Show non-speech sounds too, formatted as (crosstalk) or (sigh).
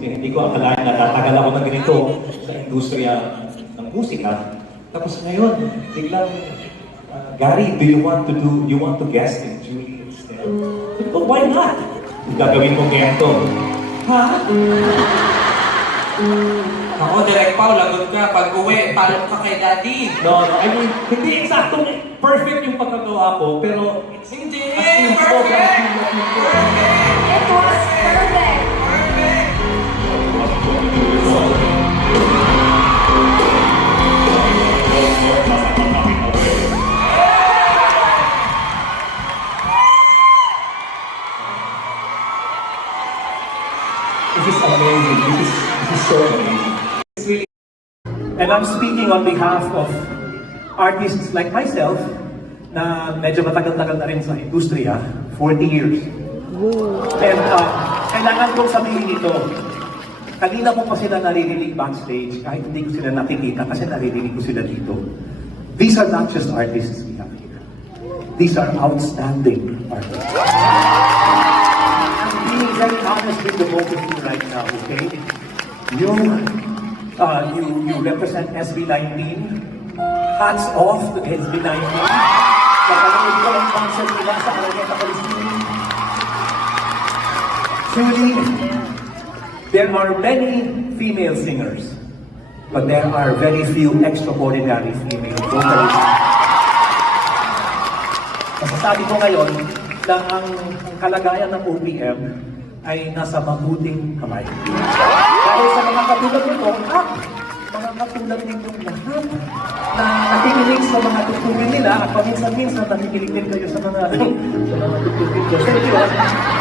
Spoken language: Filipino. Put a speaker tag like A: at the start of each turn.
A: Kasi hindi ko akalain na tatagal ako na ganito sa industriya ng musika. Tapos ngayon, biglang, uh, Gary, do you want to do, you want to guest in Julie instead? Ko, why not? Gagawin ko ganito. Ha?
B: Ako, direct Pao, lagot ka. Pag uwi, palok ka kay daddy.
A: No, no, I mean, hindi eksaktong perfect yung pagkagawa ko, pero
B: Hindi! Perfect!
A: Is amazing. This is, this is so amazing. Really
C: And I'm speaking on behalf of artists like myself na medyo matagal-tagal na rin sa industriya, 40 years. And uh, kailangan kong sabihin ito. Kanina ko pa sila naririnig backstage kahit hindi ko sila nakikita kasi naririnig ko sila dito. These are not just artists we have here. These are outstanding artists. The both of you right now, okay? You uh, you, you represent SB19. Hats off to SB19. Kapanood ko ang concert nila sa Araneta Coliseum. Truly, there are many female singers, but there are very few extraordinary female vocalists. Masasabi ko ngayon na ang kalagayan ng OPM ay nasa mabuting kamay. Dahil sa mga katulad nito, ah, mga katulad ninyong lahat na nakikinig sa mga tugtugin nila at paminsan-minsan nakikinig din kayo sa mga (laughs) sa mga tugtugin ko. Thank you.